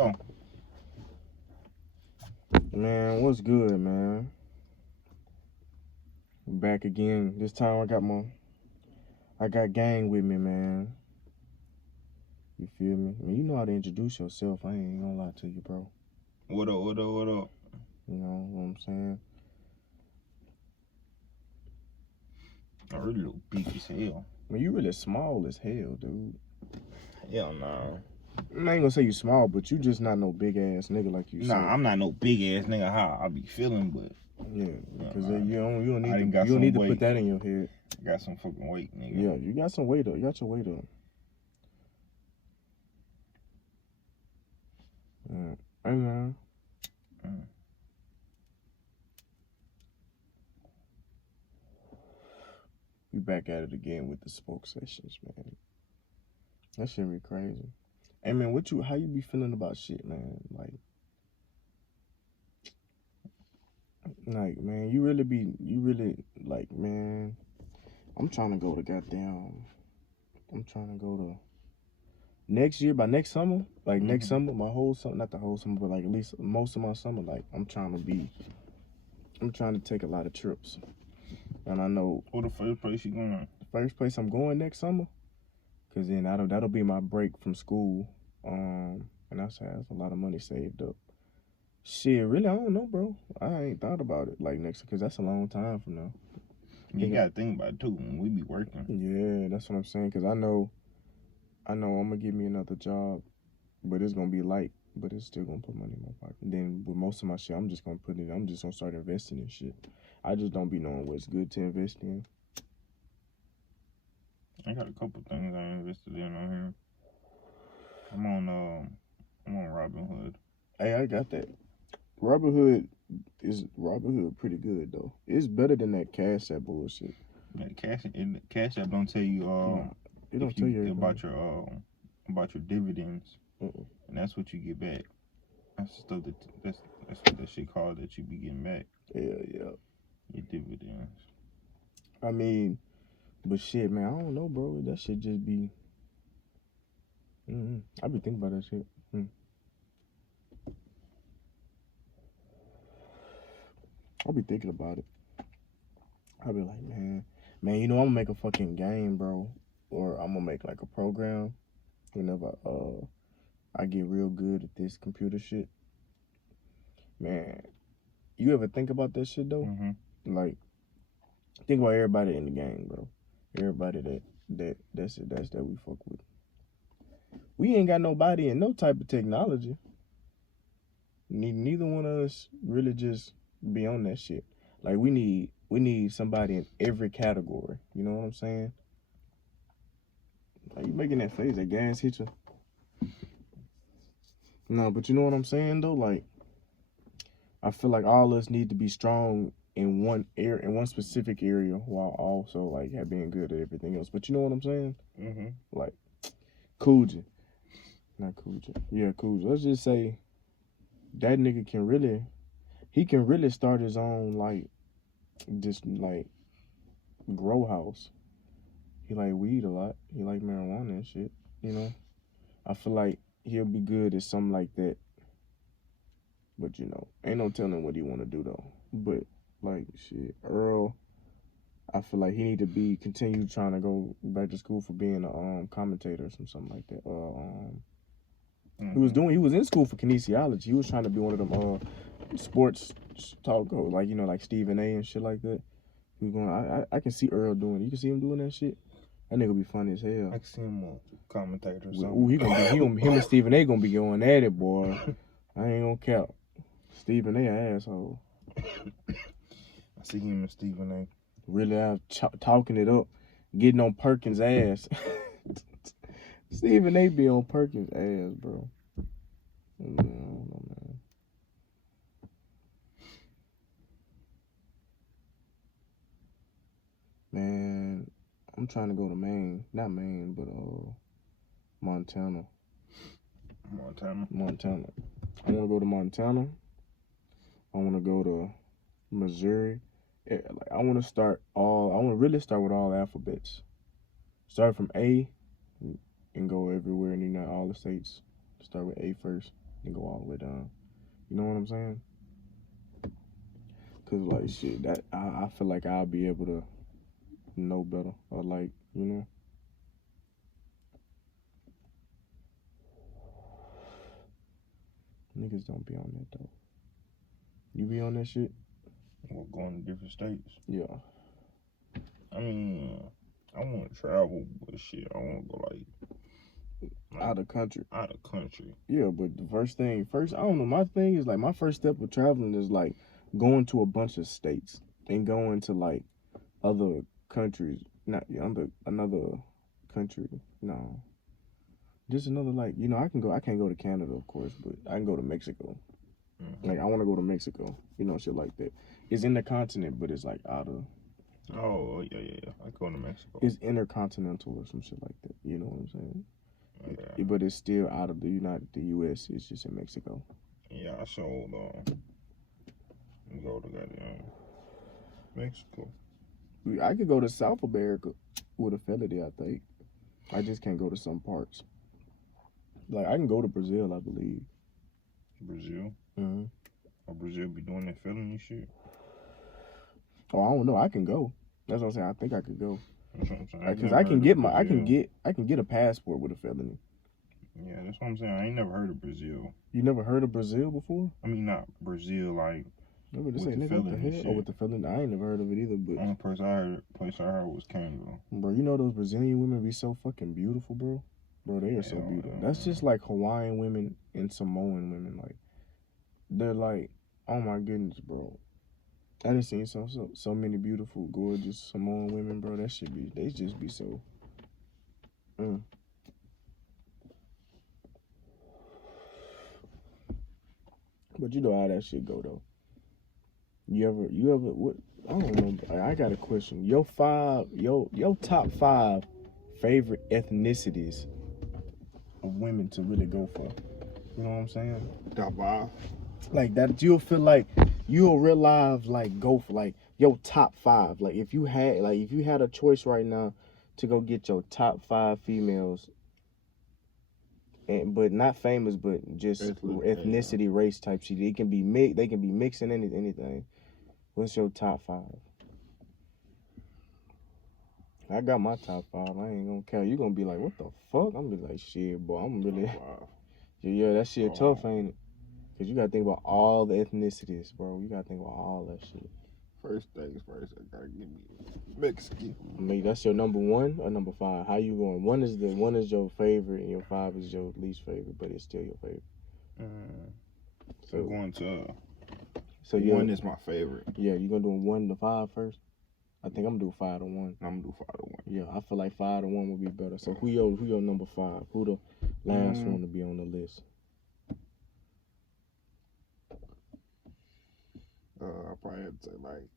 Yo. Man, what's good, man? Back again. This time I got gang with me, man. You feel me? I mean, you know how to introduce yourself. I ain't gonna lie to you, bro. What up, what up, what up? You know what I'm saying? I really look big as hell. Man, you really small as hell, dude. Hell nah. I ain't gonna say you small, but you just not no big ass nigga like you Nah, say. I'm not no big ass nigga. How I be feeling, but Yeah, because nah. you don't I need got to some put weight. that in your head. I got some fucking weight, nigga. Yeah, you got some weight up. You got your weight up. Hey, man. We back at it again with the smoke sessions, man. That shit be crazy. Hey, man, how you be feeling about shit, man? Like, man, you really, like, man, I'm trying to go to next year, by next summer, like, next summer, my whole summer, not the whole summer, but, like, at least most of my summer, like, I'm trying to take a lot of trips. And I know. What the first place you going? The first place I'm going next summer, because then that'll be my break from school. And that's a lot of money saved up. Shit, really, I don't know, bro. I ain't thought about it like next, because that's a long time from now. You gotta think about it too. When we be working. Yeah, that's what I'm saying. Because I know I'm gonna get me another job, but it's gonna be light, but it's still gonna put money in my pocket. And then with most of my shit, I'm just gonna start investing in shit. I just don't be knowing what's good to invest in. I got a couple things I invested in on here. I'm on Robinhood. Hey, I got that. Robinhood pretty good though. It's better than that Cash App bullshit. Yeah, Cash App don't tell you it don't tell you about your dividends, and that's what you get back. That's the stuff that's what that shit called that you be getting back. Yeah. Your dividends. I mean, but shit, man, I don't know, bro. That shit just be. I be thinking about that shit. I'll be thinking about it. I'll be like, man, you know, I'm gonna make a fucking game, bro, or I'm gonna make like a program. Whenever I get real good at this computer shit, man. You ever think about that shit though? Like, think about everybody in the game, bro. Everybody that we fuck with. We ain't got nobody in no type of technology. Neither one of us really just be on that shit. Like, we need somebody in every category. You know what I'm saying? Like, you making that face, that gas hit you? No, but you know what I'm saying though? Like, I feel like all of us need to be strong in one specific area, while also like being good at everything else. But you know what I'm saying? Like, Coogee. Not Coogee. Yeah, Coogee. Let's just say that nigga can really start his own like grow house. He like weed a lot. He like marijuana and shit. You know, I feel like he'll be good at something like that. But you know, ain't no telling what he want to do though. But like shit, Earl, I feel like he need to continue trying to go back to school for being a commentator or something like that. He was in school for kinesiology. He was trying to be one of them sports talk, like, you know, like Stephen A and shit like that. He was going. I can see Earl doing it. You can see him doing that shit. That nigga be funny as hell. I can see him a commentator or something. Ooh, him and Stephen A gonna be going at it, boy. I ain't gonna count. Stephen A asshole. I see him and Stephen A really out talking it up, getting on Perkins' ass. Stephen A be on Perkins' ass, bro. I don't know, man. Man, I'm trying to go to Maine. Not Maine, but Montana. Montana. I want to go to Montana. I want to go to Missouri. I want to really start with all alphabets. Start from A and go everywhere in all the states. Start with A first. and go all the way down. You know what I'm saying? Cause like shit, that I feel like I'll be able to know better, or like niggas don't be on that though. You be on that shit? We're going to different states. Yeah. I mean, I want to travel, but shit, I want to go like Out of country. Out of country. Yeah, but the first, I don't know. My thing is like my first step with traveling is like going to a bunch of states and going to like other countries, not another country. No, just another like I can go. I can't go to Canada, of course, but I can go to Mexico. Mm-hmm. Like I want to go to Mexico, shit like that. It's in the continent, but it's like out of. Oh yeah. I go to Mexico. It's intercontinental or some shit like that. You know what I'm saying? Yeah. But it's still out of the U.S. It's just in Mexico. Yeah, I showed go to goddamn Mexico. I could go to South America with a felony, I think. I just can't go to some parts. Like I can go to Brazil, I believe. Brazil? Mm-hmm. Or Brazil be doing that felony shit? Oh, I don't know. I can go. That's what I'm saying. I think I could go. That's what I'm saying. Because I can get a passport with a felony. Yeah, that's what I'm saying. I ain't never heard of Brazil. You never heard of Brazil before? I mean, not Brazil, like with the felony. Oh, with the felony, I ain't never heard of it either. But the only place I heard was Canada. Bro, you know those Brazilian women be so fucking beautiful, bro. Bro, they are so beautiful. That's just like Hawaiian women and Samoan women. Like they're like, oh my goodness, bro. I done seen so many beautiful, gorgeous Samoan women, bro. They just be so. But you know how that shit go though. You ever what? I don't know. I got a question. Your top 5 favorite ethnicities of women to really go for. You know what I'm saying? Top 5. Like that, you'll feel like you'll realize like go for like your top 5. Like if you had a choice right now to go get your top 5 females, but not famous, but just ethnicity, race type shit. They can be mixing anything. What's your top 5? I got my top 5. I ain't gonna care. You gonna be like, what the fuck? I'm gonna be like, shit, boy. I'm really. Yeah, that shit tough, ain't it? Cause you gotta think about all the ethnicities, bro. You gotta think about all that shit. First things first, I gotta give me Mexican. Maybe that's your number 1 or number 5. How you going? One is your favorite, and your 5 is your least favorite, but it's still your favorite. So going to. So 1 is my favorite. Yeah, you gonna do 1 to 5 first? I think I'm gonna do 5 to 1. I'm gonna do 5 to 1. Yeah, I feel like 5 to 1 would be better. So who your number 5? Who the last one to be on the list? I probably have to say like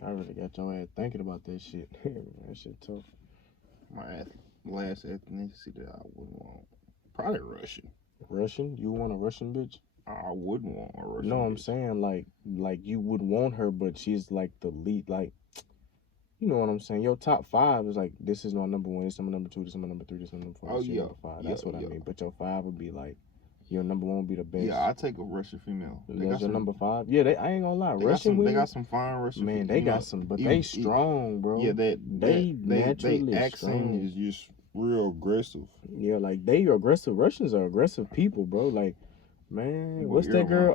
I really got your ass thinking about that shit. That shit tough. My last ethnicity that I would want, probably Russian. Russian? You want a Russian bitch? I wouldn't want a Russian. No, I'm saying like you would want her, but she's like the lead. Like, you know what I'm saying? Your top 5 is like, this is my number 1, this is my number 2, this is my number 3, this is my number 4. Oh yeah, number 5. That's what I mean. But your 5 would be like, your number 1 would be the best. Yeah, I take a Russian female. That's your number 5. Yeah, I ain't gonna lie. Russian women, they got some fine Russian. Man, they got some, but they strong, bro. Yeah, they naturally they accent strong. is just real aggressive. Yeah, like they aggressive. Russians are aggressive people, bro. Like, man, what's that girl?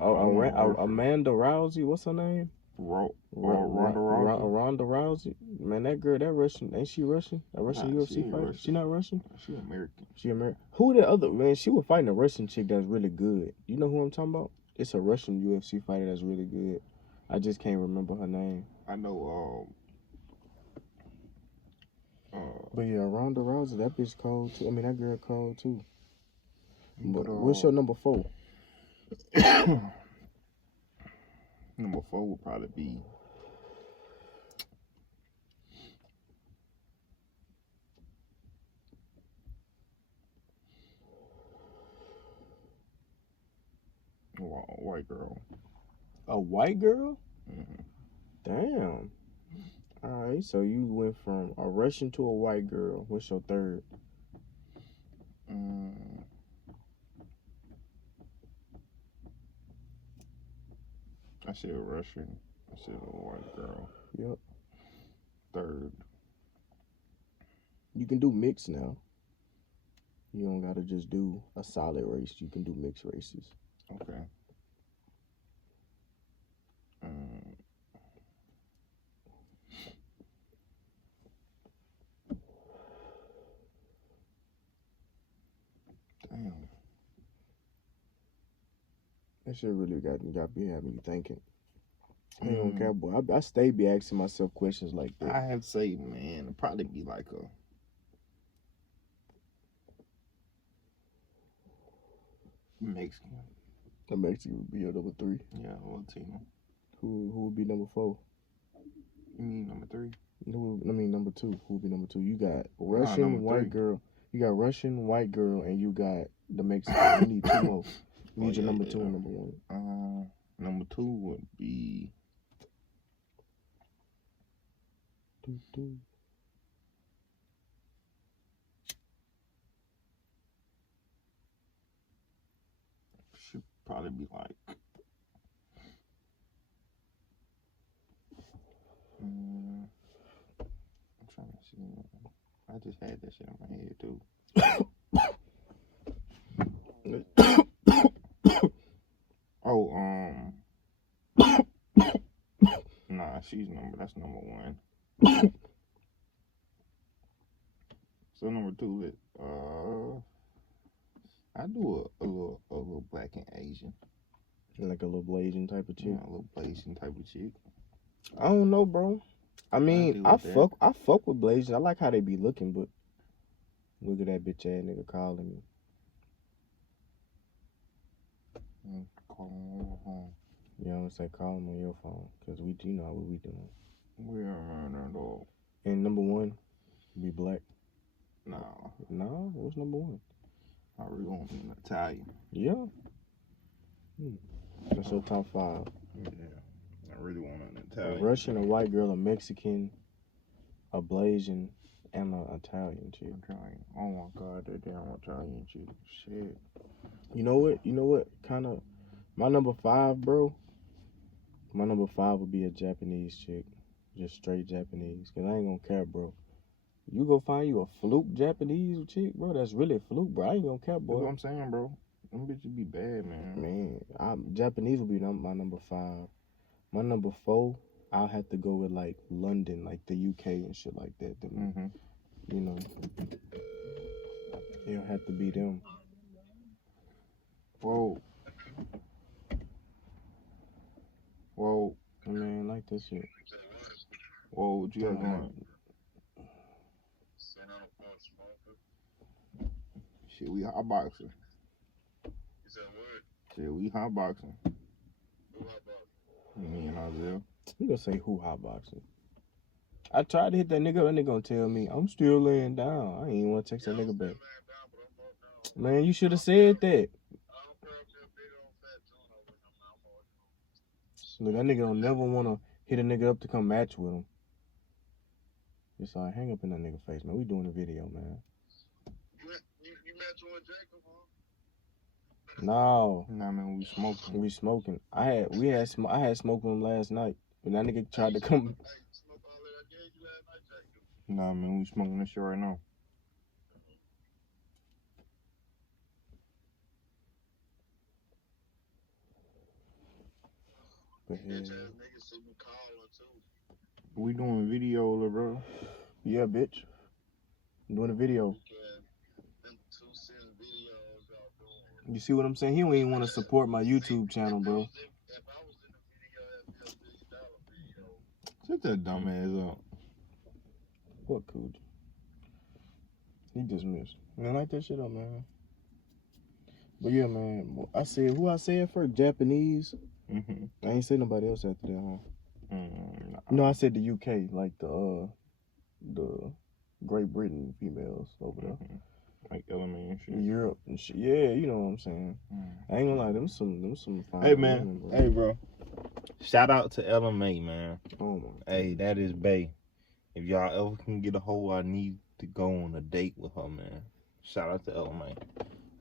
Amanda Rousey. What's her name? Ronda Rousey. Ronda Rousey. Man, that girl, that Russian. Ain't she Russian? A Russian UFC fighter? She not Russian? She American. She American. Who the other, man? She was fighting a Russian chick that's really good. You know who I'm talking about? It's a Russian UFC fighter that's really good. I just can't remember her name. I know, but yeah, Ronda Rousey, that bitch cold too. I mean, that girl cold too. But what's your number 4? Number 4 would probably be white girl. A white girl? Mm-hmm. Damn. All right, so you went from a Russian to a white girl. What's your third? I said Russian. I said a white girl. Yep. Third. You can do mixed now. You don't gotta just do a solid race. You can do mixed races. Okay. Damn. That shit really got be having you thinking. I ain't gonna care, boy. I stay be asking myself questions like that. I have to say, man, it'd probably be like a Mexican. A Mexican would be your number 3. Yeah, Latino. Who would be number 4? You mean number 3? Number 2. Who would be number 2? You got Russian white girl. You got Russian white girl, and you got the Mexican. You need 2 more. You need your number 2 and number 1. Number 2 would be. Should probably be like. I'm trying to see. I just had that shit in my head too. Nah, that's number 1. So number 2 is I do a little black and Asian. Like a little Blasian type of chick. Yeah, a little Blasian type of chick. I don't know, bro. I mean, I fuck with Blasian. I like how they be looking, but look at that bitch ass nigga calling me. Call him on your phone. You know what I'm saying? Call him on your phone, cause you know what we doing. We are running dog. And number 1, be black. No. What's number 1? I really want an Italian. Yeah. That's your top 5. Yeah. I really want an Italian. A Russian, a white girl, a Mexican, a Blasian, and an Italian chick. Italian. Oh my God, that damn Italian chick. Shit. You know what? Kind of. My number 5, bro. My number 5 would be a Japanese chick. Just straight Japanese. Cause I ain't gonna care, bro. You go find you a fluke Japanese chick, bro. That's really a fluke, bro. I ain't gonna care, boy. That's what I'm saying, bro. Them bitches be bad, man. Japanese would be my number 5. My number 4, I'll have to go with like London, like the UK and shit like that. You know, it'll have to be them. Whoa. Man, like this shit. Whoa, what you got going? Shit, we hot boxing. Shit, we hot boxing. Me and Isaiah. You gonna say who hot boxing? I tried to hit that nigga. That nigga gonna tell me I'm still laying down. I ain't even wanna text that nigga back. Man, you should have said that. Look, that nigga don't never wanna hit a nigga up to come match with him. Just all right, hang up in that nigga face, man. We doing a video, man. You matching with Jacob, huh? No. Nah, man, we smoking. We smoking. I had smoked with him last night. When that nigga tried to come. Nah, man, we smoking this shit right now. We doing video, little bro. Yeah, bitch. I'm doing a video. You see what I'm saying? He don't even want to support my YouTube channel, bro. Shut that dumb ass up. What cool? He dismissed. Man, light that shit up, man. But yeah, man. I said who I said first? Japanese. I ain't say nobody else after that, huh? Nah. No, I said the UK, like the Great Britain females over there. Like Element and shit. Europe and shit. Yeah, you know what I'm saying. I ain't gonna lie, them some fine. Hey man, women, bro. hey bro. Shout out to LMA, man. Oh my. Hey, that is Bay. If y'all ever can get a hold, I need to go on a date with her, man. Shout out to LMA.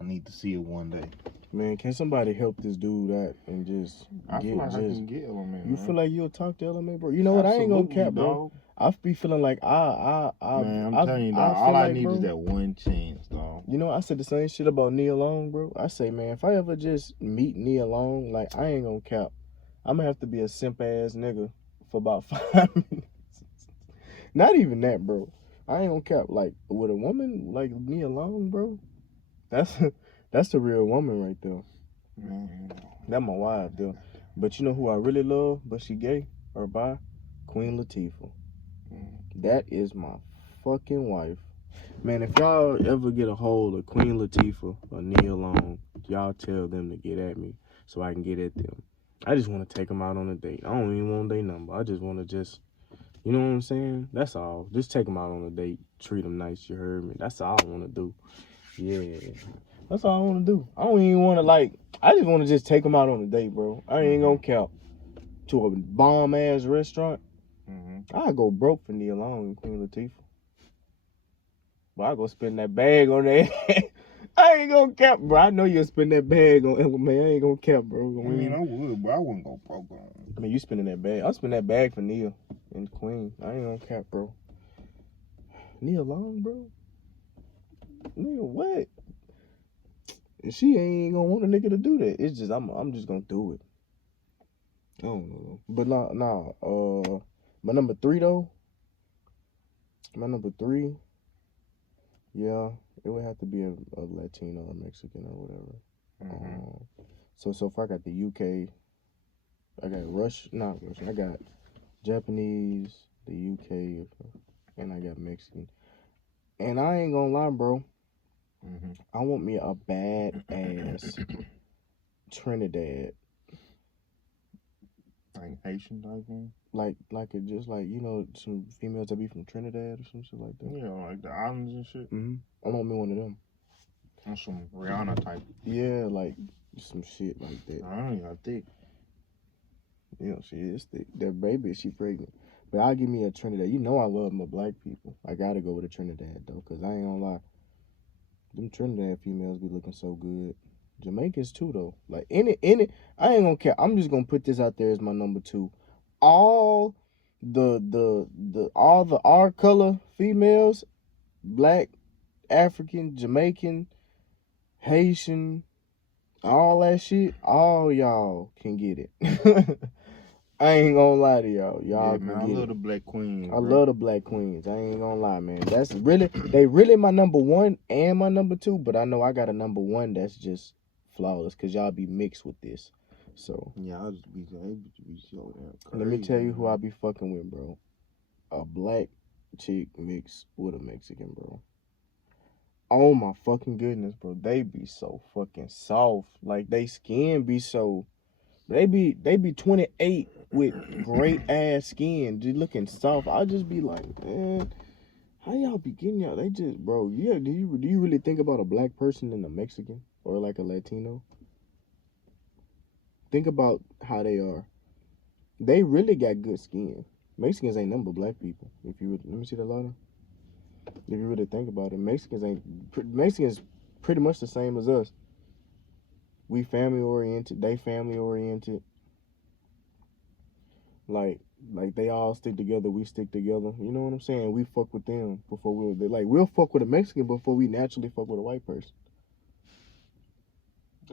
I need to see her one day. Man, can somebody help this dude out and just I get feel like I just? can get LMA. You feel like you'll talk to LMA, bro? You know what? I ain't gonna cap, bro. I be feeling like Man, I'm telling you, dog, all I need is that one chance, dog. You know, I said the same shit about Nia Long, bro. I say, man, if I ever just meet Nia Long, like, I ain't gonna cap. I'm gonna have to be a simp ass nigga for about 5 minutes. Not even that, bro. I ain't gonna cap. Like, with a woman like Nia Long, bro, that's the real woman right there. Man. That my wife, though. But you know who I really love, but she gay or bi? Queen Latifah. That is my fucking wife. Man, if y'all ever get a hold of Queen Latifah or Nia Long, y'all tell them to get at me so I can get at them. I just want to take them out on a date. I don't even want their number. I just want to you know what I'm saying? That's all. Just take them out on a date. Treat them nice, you heard me? That's all I want to do. Yeah. That's all I want to do. I don't even want to, I just want to just take them out on a date, bro. I ain't gonna count. To a bomb-ass restaurant. I go broke for Nia Long and Queen Latifah. But I go spend that bag on that. I ain't gonna cap, bro. I know you'll spend that bag on LMA. I ain't gonna cap, bro. I mean, I would, but I wouldn't go broke on. I mean, you spending that bag. I'll spend that bag for Nia and Queen. I ain't gonna cap, bro. Nia Long, bro? Nigga, what? She ain't gonna want a nigga to do that. It's just, I'm just gonna do it. I don't know. But my number 3, though. My number 3. Yeah, it would have to be a Latino or Mexican or whatever. So far I got the UK. I got not Russian. I got Japanese, the UK, and I got Mexican. And I ain't gonna lie, bro. I want me a bad ass Trinidad. Like Haitian type thing? Like it just like, you know, some females that be from Trinidad or some shit like that. Yeah, like the islands and shit. I want me one of them. On some Rihanna type. Yeah, like some shit like that. I don't know, thick. You know, she is thick. That baby, she pregnant. But I'll give me a Trinidad. You know I love my black people. I gotta go with a Trinidad though, cause I ain't gonna lie. Them Trinidad females be looking so good. Jamaicans too though. Like I ain't gonna care. I'm just gonna put this out there as my number 2. All all the our color females, black, African, Jamaican, Haitian, all that shit, all y'all can get it. I ain't gonna lie to y'all. Y'all man, can get I love the black queens. I love the black queens. I ain't gonna lie, man. They really my number 1 and my number 2, but I know I got a number 1 that's just flawless because y'all be mixed with this. So yeah, I'll just be so damn. Let me tell you who I be fucking with, bro. A black chick mixed with a Mexican, bro. Oh my fucking goodness, bro. They be so fucking soft. Like they skin be so. They be 28 with great ass skin, just looking soft. I'll just be like, man, how y'all be getting y'all? They just, bro. Yeah, do you really think about a black person and a Mexican or like a Latino? Think about how they are. They really got good skin. Mexicans ain't nothing but black people. Let me see the letter. If you really think about it, Mexicans pretty much the same as us. We family oriented, they family oriented. Like they all stick together, we stick together. You know what I'm saying? We fuck with them before we'll fuck with a Mexican before we naturally fuck with a white person.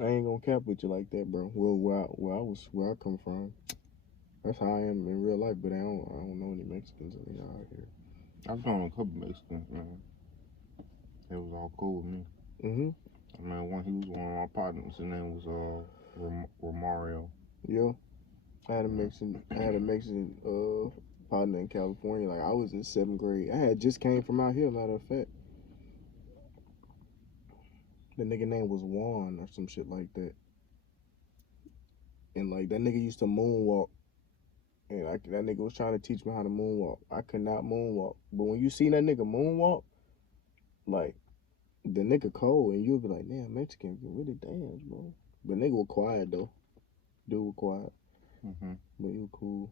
I ain't gonna cap with you like that, bro. Well, where I come from, that's how I am in real life. But I don't know any Mexicans out here. I've known a couple Mexicans, man. It was all cool with me. I mean, he was one of my partners. His name was Romario. Yeah, I had a Mexican partner in California. Like I was in 7th grade. I had just came from out here. Matter of fact, the nigga name was Juan or some shit like that. And like that nigga used to moonwalk. And that nigga was trying to teach me how to moonwalk. I could not moonwalk. But when you see that nigga moonwalk, like, the nigga cold, and you'll be like, damn, Mexican can really dance, bro. But nigga was quiet, though. Dude was quiet. But he was cool.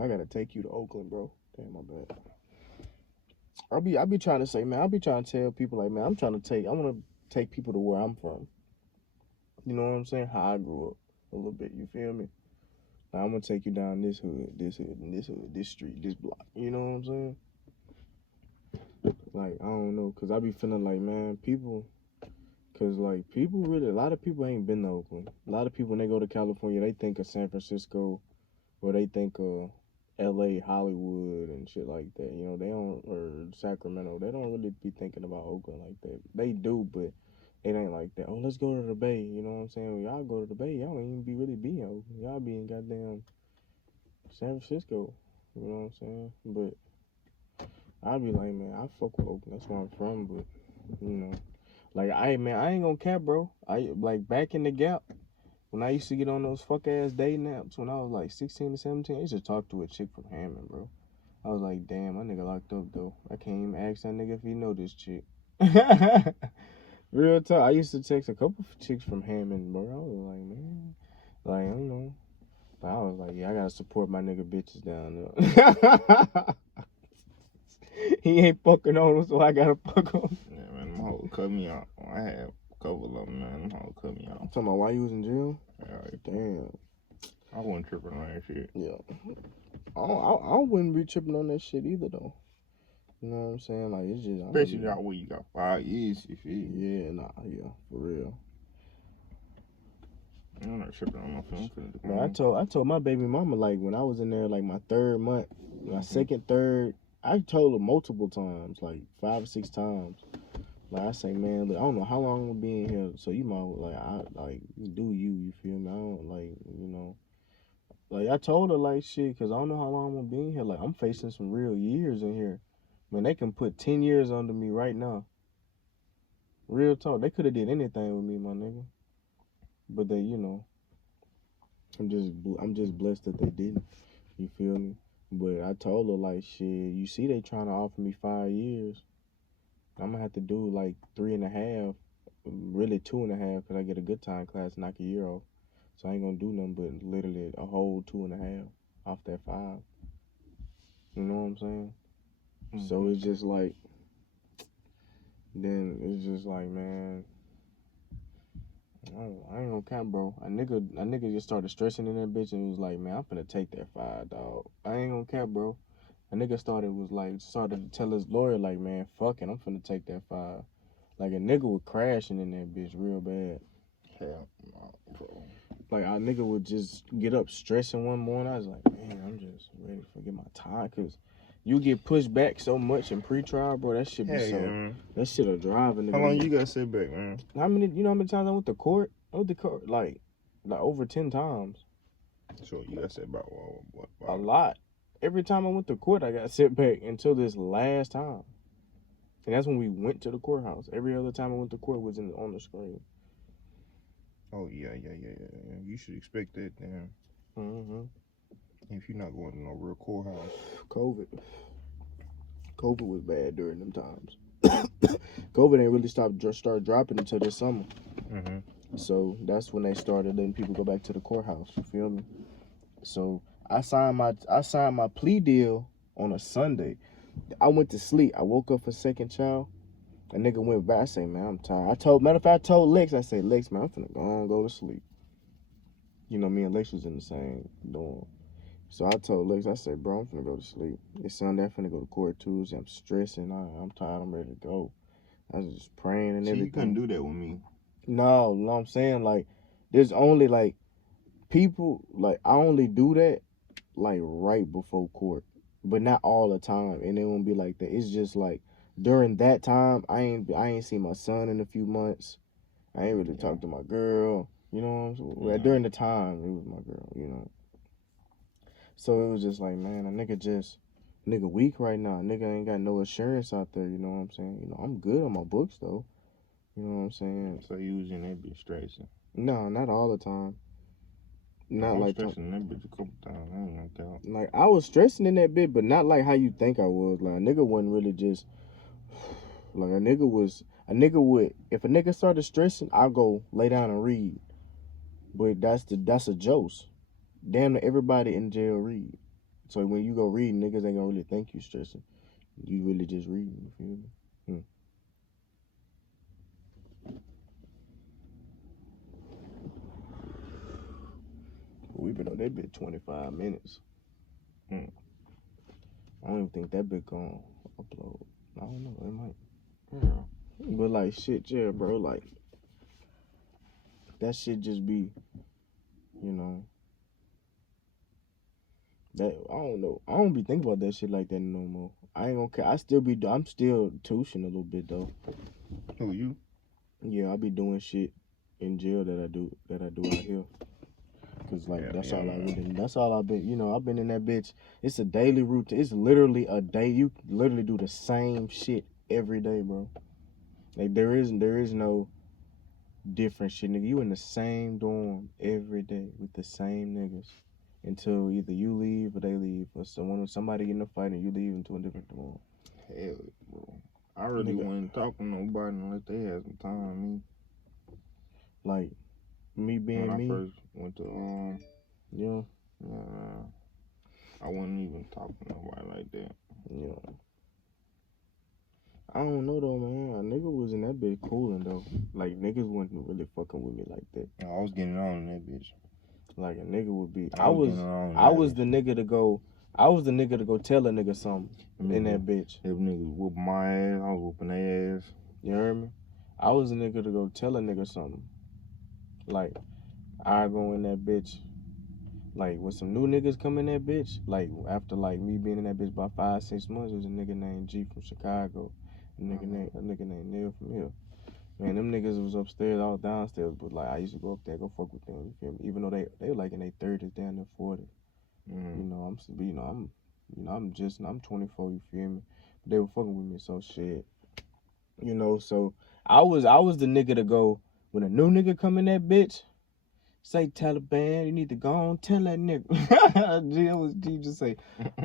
I gotta take you to Oakland, bro. Damn, my bad. I be trying to say, man, I be trying to tell people like, man, I want to take people to where I'm from. You know what I'm saying? How I grew up a little bit. You feel me? Like, I'm gonna take you down this hood, this hood, and this hood, this street, this block. You know what I'm saying? Like, I don't know, cause I be feeling like, man, people really, a lot of people ain't been to Oakland. A lot of people, when they go to California, they think of San Francisco, or they think of L.A., Hollywood, and shit like that. You know, they don't, or Sacramento. They don't really be thinking about Oakland like that. They do, but it ain't like that. Oh, let's go to the Bay. You know what I'm saying? When y'all go to the Bay, y'all ain't even really be in Oakland. Y'all be in goddamn San Francisco. You know what I'm saying? But I'd be like, man, I fuck with Oakland. That's where I'm from. But, you know, like, I ain't gonna cap, bro. Like, back in the Gap, when I used to get on those fuck-ass day naps when I was, like, 16 to 17, I used to talk to a chick from Hammond, bro. I was like, damn, my nigga locked up, though. I can't even ask that nigga if he know this chick. Real talk. I used to text a couple chicks from Hammond, bro. I was like, man, like, I don't know. But I was like, yeah, I gotta support my nigga bitches down there. He ain't fucking on them, so I gotta fuck on. Yeah, man, them hoes cut me out. I had a couple of them, man. Them hoes cut me out. I'm talking about why you was in jail? Yeah, Damn. I wasn't tripping on that shit. Yeah. I wouldn't be tripping on that shit either, though. You know what I'm saying? Like, it's just... Especially you got 5 years, you feel? Yeah, nah, yeah, for real. I'm not tripping on my film. Man, I told my baby mama, like, when I was in there, like, my 3rd month, my 2nd, 3rd, I told her multiple times, like, 5 or 6 times. Like, I say, man, look, I don't know how long I'm gonna be in here, so you might, like, do you feel me? I don't, like, you know. Like, I told her, like, shit, because I don't know how long I'm gonna be in here. Like, I'm facing some real years in here. Man, they can put 10 years under me right now. Real talk. They could have did anything with me, my nigga. But they, you know, I'm just blessed that they didn't. You feel me? But I told her, like, shit, you see they trying to offer me 5 years. I'm going to have to do, like, 3.5, really 2.5, because I get a good time class, knock a year off. So I ain't going to do nothing but literally a whole 2.5 off that 5. You know what I'm saying? Mm-hmm. So it's just like, then it's just like, man, I ain't gonna count, bro. A nigga just started stressing in that bitch and was like, man, I'm finna take that 5, dog. I ain't gonna count, bro. A nigga started to tell his lawyer, like, man, fuck it, I'm finna take that 5. Like, a nigga was crashing in that bitch real bad. Hell no, bro. Like, a nigga would just get up stressing one morning. I was like, man, I'm just ready to forget my time, cause you get pushed back so much in pre-trial, bro. That shit be that shit'll drive a nigga. How long you gotta sit back, man? You know how many times I went to court? I went to court like over 10 times. So you gotta sit back what? A lot. Every time I went to court, I got sit back until this last time. And that's when we went to the courthouse. Every other time I went to court was on the screen. Oh, yeah. You should expect that, damn. Mm-hmm. If you're not going to no real courthouse. COVID was bad during them times. COVID ain't really start dropping until this summer. Mm-hmm. So that's when they started letting people go back to the courthouse. You feel me? So I signed my plea deal on a Sunday. I went to sleep. I woke up for second child. A nigga went back. I say, man, I'm tired. I told Lex, I say, Lex, man, I'm finna go to sleep. You know, me and Lex was in the same dorm. So I told Lex, I said, bro, I'm finna go to sleep. It's Sunday, I'm finna go to court Tuesday. I'm stressing. I'm tired. I'm ready to go. I was just praying and everything. You couldn't do that with me. No, I'm saying, like, there's only, like, people, like, I only do that, like, right before court. But not all the time. And it won't be like that. It's just, like, during that time, I ain't seen my son in a few months. I ain't really talked to my girl. You know what I'm saying? Yeah. During the time, it was my girl, you know. So it was just like, man, a nigga weak right now. Nigga ain't got no assurance out there, you know what I'm saying? You know, I'm good on my books, though. You know what I'm saying? So you was in that bitch stressing? No, not all the time. Not like stressing that bitch a couple times. I ain't like that. Like, I was stressing in that bit, but not like how you think I was. Like, a nigga wasn't really just... Like, a nigga was... A nigga would, if a nigga started stressing, I'll go lay down and read. But that's a jose. Damn near everybody in jail read. So when you go read, niggas ain't gonna really think you stressing. You really just reading, you feel me? We've been on that bit 25 minutes. I don't even think that bit gonna upload. I don't know, it might. Yeah. But like shit, yeah, bro, like that shit just be, you know. That I don't know. I don't be thinking about that shit like that no more. I ain't gonna care. I'm still tuition a little bit though. Who, you? Yeah, I be doing shit in jail that I do out here. Cause like that's all I've been. You know, I've been in that bitch. It's a daily routine. It's literally a day. You literally do the same shit every day, bro. Like there is no different shit, nigga. You in the same dorm every day with the same niggas until either you leave or they leave, or somebody get in a fight and you leave into a different dorm. Hell, bro. I really wasn't talking to nobody unless they had some time on me. Like me being when me. I first went to Yeah. I wasn't even talking to nobody like that. Yeah. I don't know though, man. A nigga was in that bitch cooling though. Like niggas wasn't really fucking with me like that. I was getting on in that bitch. Like a nigga would be. I was the nigga to go. I was the nigga to go tell a nigga something in that bitch. If niggas whoop my ass, I was whooping their ass. You heard me? I was the nigga to go tell a nigga something. Like I go in that bitch. Like when some new niggas come in that bitch. Like after like me being in that bitch about 5-6 months, there was a nigga named G from Chicago. A nigga named Neil from here. Man, them niggas was upstairs, I was downstairs, but like I used to go up there, go fuck with them. You feel me? Even though they were like in their 30s, down their 40s. Mm. I'm 24. You feel me? But they were fucking with me, so shit. You know, so I was the nigga to go when a new nigga come in that bitch. Say Taliban, you need to go on tell that nigga. G just say,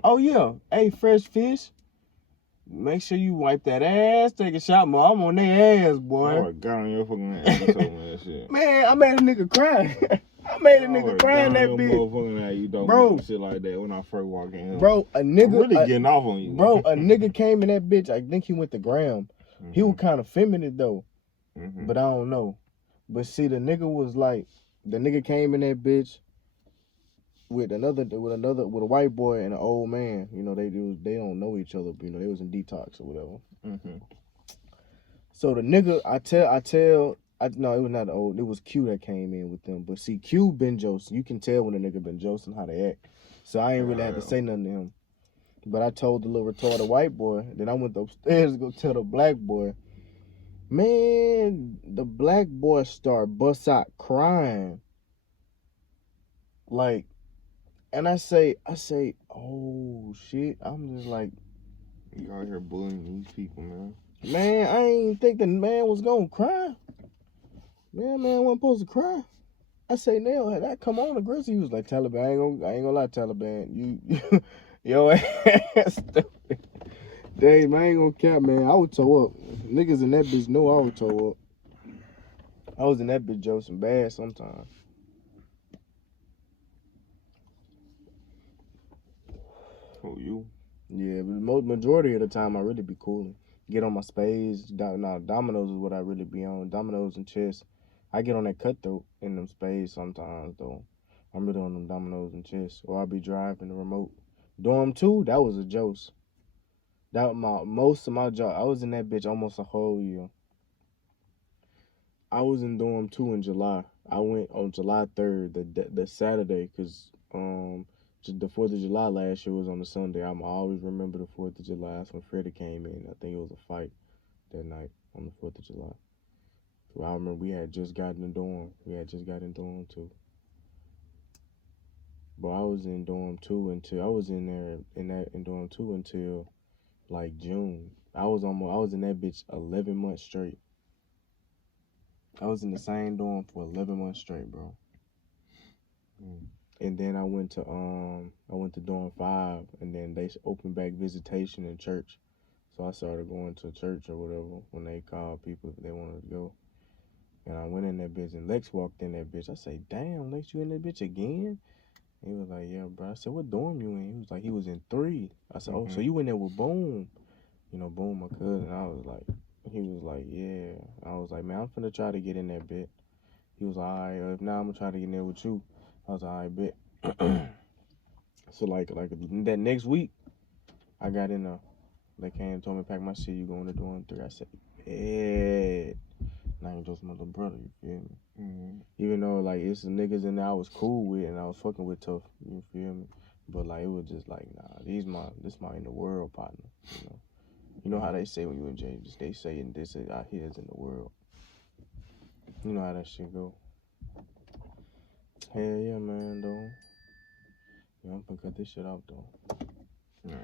oh yeah, hey fresh fish. Make sure you wipe that ass, take a shot, man. I'm on their ass, boy. I would've got on your fucking ass. You told me that shit. Man, I made a nigga cry. I made a nigga cry in that bitch. You don't bro, do shit like that when I first walked in here. Bro, a nigga I'm really getting off on you. Bro, a nigga came in that bitch. I think he went to Graham. Mm-hmm. He was kind of feminine though. Mm-hmm. But I don't know. But see, the nigga came in that bitch with a white boy and an old man. You know, they don't know each other, but you know, they was in detox or whatever. Mm-hmm. So the nigga, no, it was not old. It was Q that came in with them. But see, Q been Joseph. You can tell when a nigga been Joseph how they act. So I ain't really had to say nothing to him. But I told the little retarded white boy. Then I went upstairs to go tell the black boy. Man, the black boy bust out crying. Like, and I say, oh shit. I'm just like, you out here bullying these people, man. Man, I ain't think the man was gonna cry. Man wasn't supposed to cry. I say, Neil, had that come on the Grizzly? He was like, Taliban, I ain't gonna lie, Taliban. You yo ass stupid. Dave, I ain't gonna cap, man. I would toe up. Niggas in that bitch know I would toe up. I was in that bitch Joseph bad sometimes. Who, you? Yeah, but majority of the time I really be cooling. Get on my spades. Dominoes is what I really be on. Dominoes and chess. I get on that cutthroat in them spades sometimes though. I'm really on them dominoes and chess. Or I'll be driving the remote. Dorm 2, that was a jose. Most of my job, I was in that bitch almost a whole year. I was in Dorm 2 in July. I went on July 3rd, the Saturday, because the 4th of July last year was on the Sunday. I'm always remember the 4th of July. That's when Freddie came in. I think it was a fight that night on the 4th of July. So I remember we had just gotten in dorm. We had just got in Dorm 2. But I was in Dorm 2 until I was in Dorm 2 until like June. I was in that bitch 11 months straight. I was in the same dorm for 11 months straight, bro. And then I went to Dorm 5, and then they opened back visitation in church. So I started going to church or whatever when they called people if they wanted to go. And I went in that bitch and Lex walked in that bitch. I say, damn, Lex, you in that bitch again? He was like, yeah, bro. I said, what dorm you in? He was like, he was in 3. I said, oh, so you in there with Boom? You know, Boom, my cousin. I was like, he was like, yeah. I was like, man, I'm finna try to get in that bit. He was like, all right, if not, I'm gonna try to get in there with you. I was like, all right, bet. So like that next week, I got in there. They came and told me to pack my shit. You going to dorm 3? I said, yeah. And I ain't just my little brother, you feel me? Even though like it's the niggas in there I was cool with and I was fucking with tough, you feel me? But like it was just like, nah, this my in the world partner, you know. You know how they say when you in jail, they say and this is out here is in the world. You know how that shit go. Hell yeah, man, though. Yeah, I'm gonna cut this shit off though. Nah,